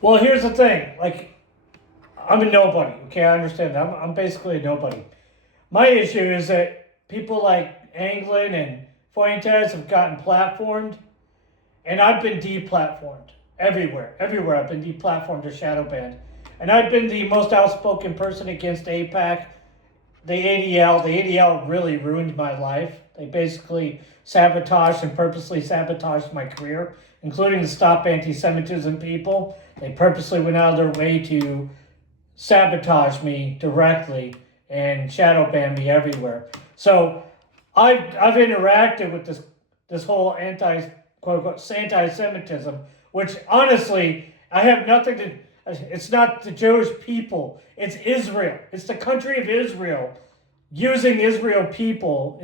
Well, here's the thing. Like, I'm a nobody. Okay, I understand that. I'm basically a nobody. My issue is that people like Anglin and Fuentes have gotten platformed, and I've been deplatformed everywhere. Everywhere I've been deplatformed or shadow banned, and I've been the most outspoken person against APAC, the ADL. The ADL really ruined my life. They basically sabotaged and purposely sabotaged my career, including the Stop Anti-Semitism people. They purposely went out of their way to sabotage me directly and shadow ban me everywhere. So I've interacted with this whole quote unquote anti-Semitism, which honestly I have nothing to. It's not the Jewish people. It's Israel. It's the country of Israel using Israeli people,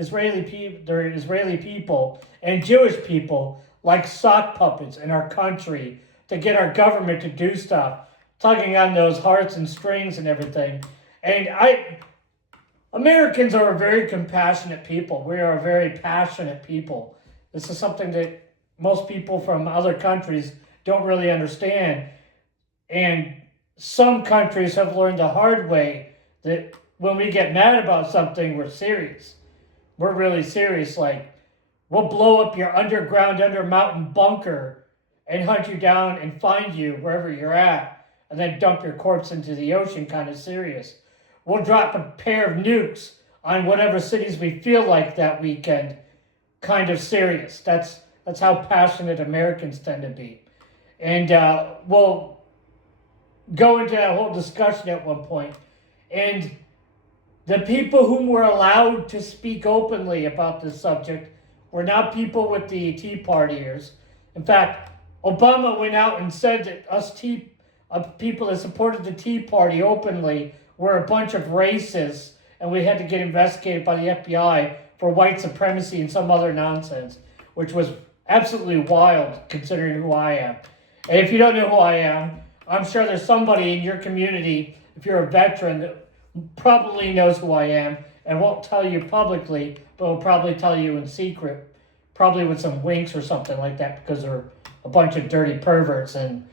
and Jewish people like sock puppets in our country to get our government to do stuff, tugging on those hearts and strings and everything. And Americans are a very compassionate people. We are a very passionate people. This is something that most people from other countries don't really understand. And some countries have learned the hard way that when we get mad about something, we're serious. We're really serious. Like, we'll blow up your underground, under mountain bunker and hunt you down and find you wherever you're at and then dump your corpse into the ocean, kind of serious. We'll drop a pair of nukes on whatever cities we feel like that weekend, kind of serious. That's how passionate Americans tend to be. And we'll go into that whole discussion at one point. And the people whom were allowed to speak openly about this subject were not people with the Tea Partiers. In fact, Obama went out and said that people that supported the Tea Party openly were a bunch of racists and we had to get investigated by the FBI for white supremacy and some other nonsense, which was absolutely wild considering who I am. And if you don't know who I am, I'm sure there's somebody in your community, if you're a veteran, that probably knows who I am and won't tell you publicly, but will probably tell you in secret, probably with some winks or something like that, because they're a bunch of dirty perverts, and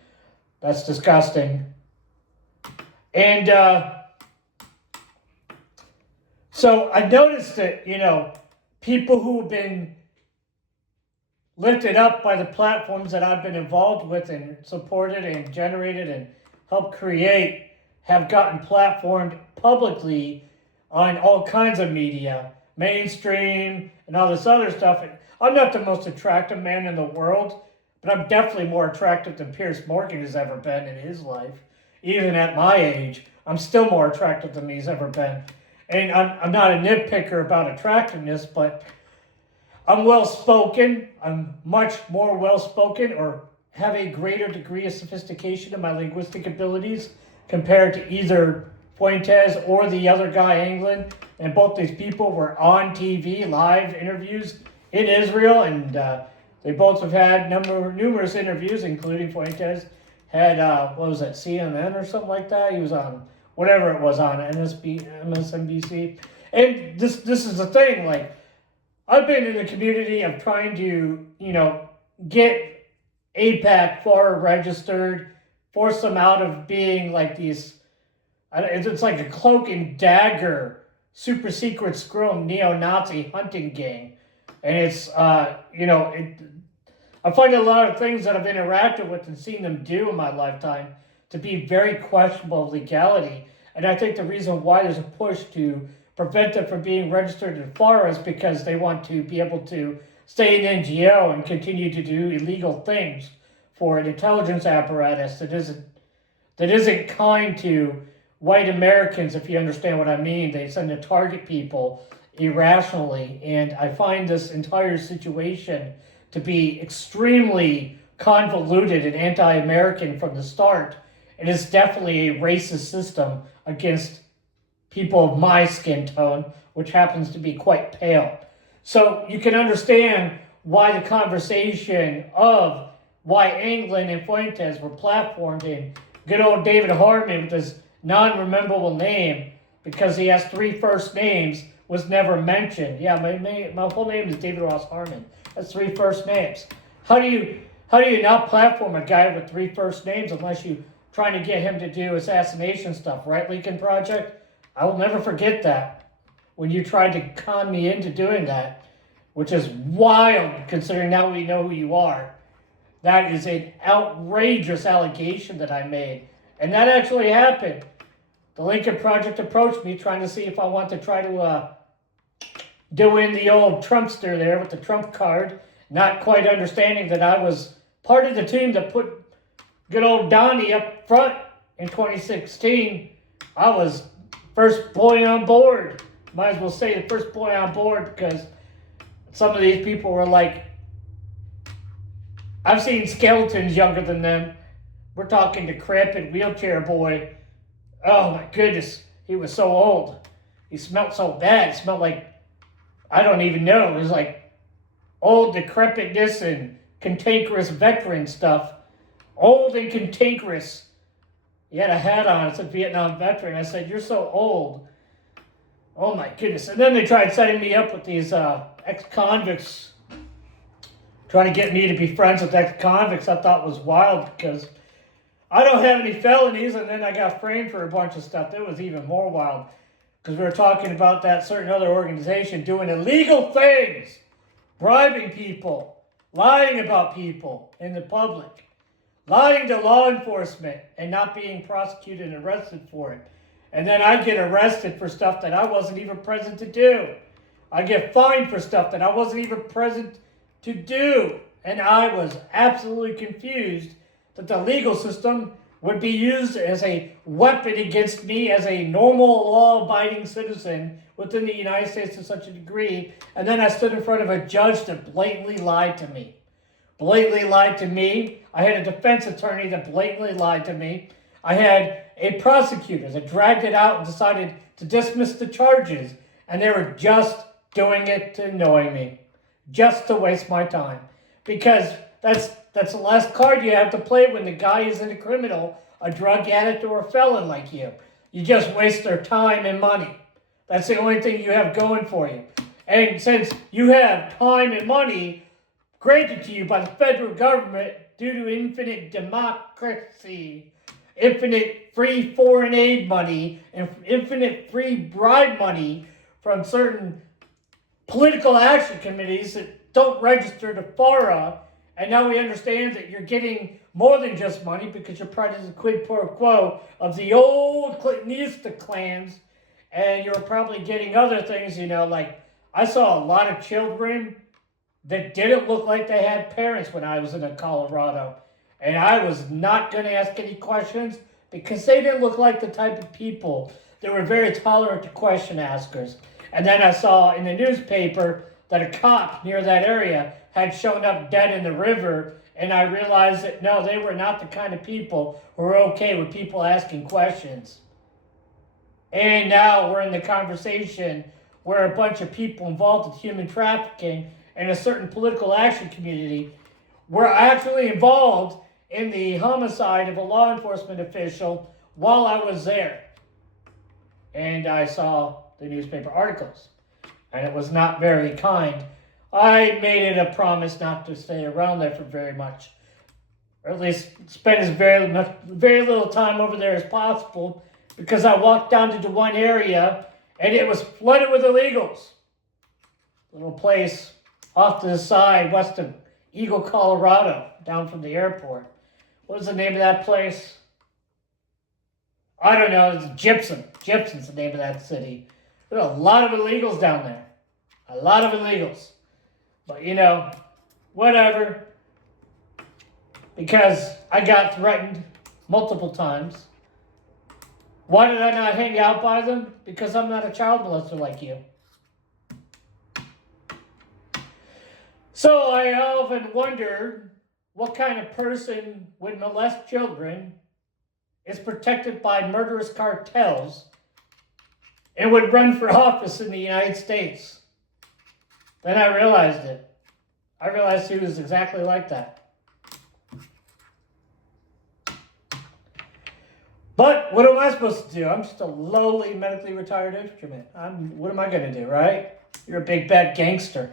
that's disgusting. And so I noticed that, people who have been lifted up by the platforms that I've been involved with and supported and generated and helped create have gotten platformed publicly on all kinds of media, mainstream, and all this other stuff. And I'm not the most attractive man in the world, but I'm definitely more attractive than Piers Morgan has ever been in his life. Even at my age, I'm still more attractive than he's ever been. And I'm not a nitpicker about attractiveness, but I'm well spoken. I'm much more well spoken, or have a greater degree of sophistication in my linguistic abilities compared to either Fuentes or the other guy, Anglin. And both these people were on TV, live interviews in Israel, and they both have had numerous interviews, including Fuentes had, what was that, CNN or something like that? He was on whatever it was on MSNBC. And this is the thing, like, I've been in the community of trying to, get APAC FAR registered, force them out of being like these, it's like a cloak and dagger, super secret scrum neo-Nazi hunting gang. And it's, I find a lot of things that I've interacted with and seen them do in my lifetime to be very questionable legality. And I think the reason why there's a push to prevent them from being registered in FAR is because they want to be able to stay in NGO and continue to do illegal things for an intelligence apparatus that isn't kind to white Americans, if you understand what I mean. They tend to target people irrationally. And I find this entire situation to be extremely convoluted and anti-American from the start. It is definitely a racist system against people of my skin tone, which happens to be quite pale. So you can understand why the conversation of why Anglin and Fuentes were platformed in good old David Harmon with his non-rememberable name, because he has 3 first names, was never mentioned. Yeah, my full name is David Ross Harmon. That's 3 first names. How do How do you not platform a guy with 3 first names unless you trying to get him to do assassination stuff, right, Lincoln Project? I will never forget that when you tried to con me into doing that, which is wild considering now we know who you are. That is an outrageous allegation that I made. And that actually happened. The Lincoln Project approached me trying to see if I want to try to do in the old Trumpster there with the Trump card, not quite understanding that I was part of the team that put good old Donnie up front in 2016. I was first boy on board. Might as well say the first boy on board because some of these people were like, I've seen skeletons younger than them. We're talking decrepit wheelchair boy. Oh my goodness, he was so old. He smelled so bad. It smelled like, I don't even know. It was like old decrepitness and cantankerous veteran stuff. Old and cantankerous. He had a hat on. It said Vietnam veteran. I said, you're so old. Oh my goodness. And then they tried setting me up with these ex-convicts, trying to get me to be friends with ex-convicts. I thought was wild because I don't have any felonies, and then I got framed for a bunch of stuff. That was even more wild because we were talking about that certain other organization doing illegal things, bribing people, lying about people in the public, lying to law enforcement and not being prosecuted and arrested for it. And then I get arrested for stuff that I wasn't even present to do. I get fined for stuff that I wasn't even present to do. And I was absolutely confused that the legal system would be used as a weapon against me as a normal law-abiding citizen within the United States to such a degree. And then I stood in front of a judge that blatantly lied to me. Blatantly lied to me. I had a defense attorney that blatantly lied to me. I had a prosecutor that dragged it out and decided to dismiss the charges. And they were just doing it to annoy me. Just to waste my time. Because that's the last card you have to play when the guy isn't a criminal, a drug addict, or a felon like you. You just waste their time and money. That's the only thing you have going for you. And since you have time and money granted to you by the federal government due to infinite democracy, infinite free foreign aid money, and infinite free bribe money from certain political action committees that don't register to FARA, and now we understand that you're getting more than just money because you're part of the quid pro quo of the old Clintonista clans, and you're probably getting other things, like I saw a lot of children that didn't look like they had parents when I was in Colorado, and I was not going to ask any questions because they didn't look like the type of people that were very tolerant to question askers. And then I saw in the newspaper that a cop near that area had shown up dead in the river, and I realized that no, they were not the kind of people who were okay with people asking questions. And now we're in the conversation where a bunch of people involved in human trafficking and a certain political action community were actually involved in the homicide of a law enforcement official while I was there. And I saw the newspaper articles, and it was not very kind. I made it a promise not to stay around there for very much, or at least spend as very little time over there as possible, because I walked down into one area and it was flooded with illegals. Little place off to the side west of Eagle, Colorado, down from the airport. What was the name of that place? I don't know. It's Gypsum. Gypsum's the name of that city. There's a lot of illegals down there. A lot of illegals. But, whatever. Because I got threatened multiple times. Why did I not hang out by them? Because I'm not a child molester like you. So I often wonder what kind of person would molest children, is protected by murderous cartels, and would run for office in the United States. Then I realized it. I realized he was exactly like that. But what am I supposed to do? I'm just a lowly medically retired infantryman. What am I going to do, right? You're a big bad gangster.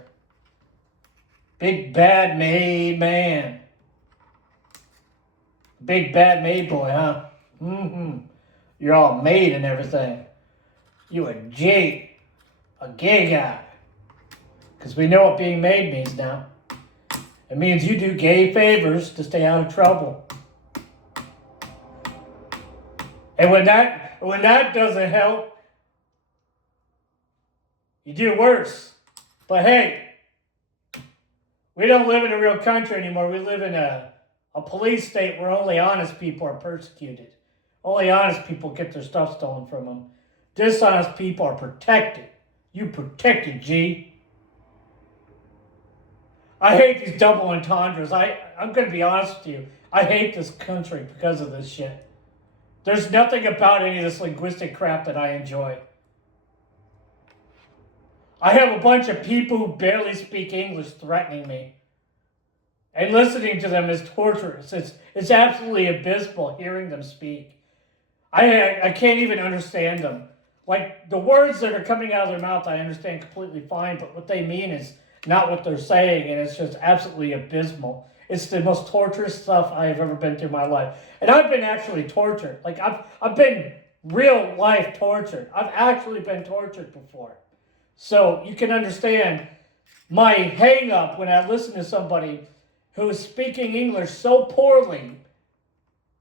Big bad made man. Big bad maid boy, huh? Mm-hmm. You're all made and everything. You a gay guy. Because we know what being made means now. It means you do gay favors to stay out of trouble. And when that doesn't help, you do worse. But hey, we don't live in a real country anymore. We live in a police state where only honest people are persecuted. Only honest people get their stuff stolen from them. Dishonest people are protected. You protected, G. I hate these double entendres. I'm going to be honest with you. I hate this country because of this shit. There's nothing about any of this linguistic crap that I enjoy. I have a bunch of people who barely speak English threatening me. And listening to them is torturous. It's absolutely abysmal hearing them speak. I can't even understand them. Like, the words that are coming out of their mouth, I understand completely fine, but what they mean is not what they're saying, and it's just absolutely abysmal. It's the most torturous stuff I have ever been through in my life. And I've been actually tortured. Like, I've been real life tortured. I've actually been tortured before. So you can understand my hang up when I listen to somebody who is speaking English so poorly,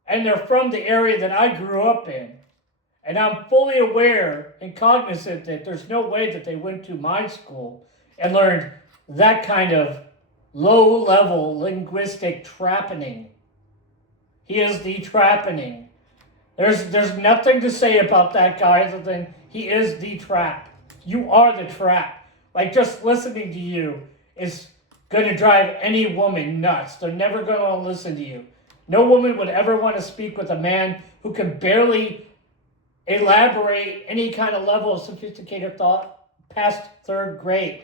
and they're from the area that I grew up in. And I'm fully aware and cognizant that there's no way that they went to my school and learned that kind of low-level linguistic trappening. He is the trappening. There's nothing to say about that guy other than he is the trap. You are the trap. Like, just listening to you is going to drive any woman nuts. They're never going to listen to you. No woman would ever want to speak with a man who can barely elaborate any kind of level of sophisticated thought past third grade.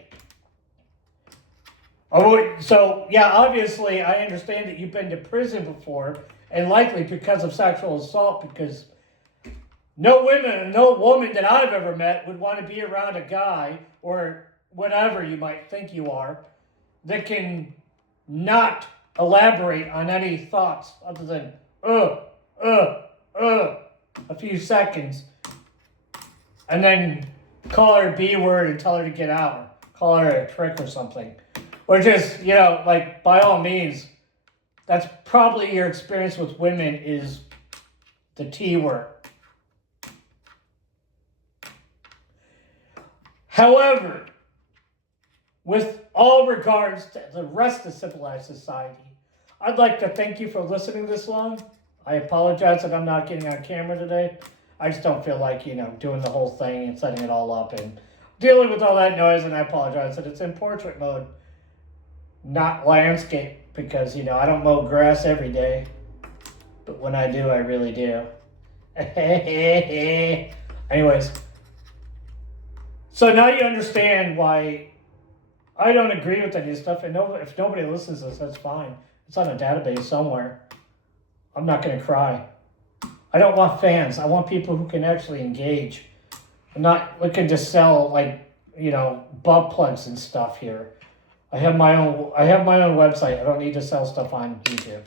Oh, so, yeah, obviously, I understand that you've been to prison before, and likely because of sexual assault, because no woman that I've ever met would want to be around a guy, or whatever you might think you are, that can not elaborate on any thoughts other than, a few seconds, and then call her a B word and tell her to get out, or call her a trick or something. Or just, like, by all means, that's probably your experience with women is the T word. However, with all regards to the rest of civilized society, I'd like to thank you for listening this long. I apologize that I'm not getting on camera today. I just don't feel like, doing the whole thing and setting it all up and dealing with all that noise, and I apologize that it's in portrait mode, not landscape, because, I don't mow grass every day. But when I do, I really do. Anyways. So now you understand why I don't agree with any of this stuff. And if nobody listens to this, that's fine. It's on a database somewhere. I'm not going to cry. I don't want fans. I want people who can actually engage. I'm not looking to sell, butt plugs and stuff here. I have my own website. I don't need to sell stuff on YouTube.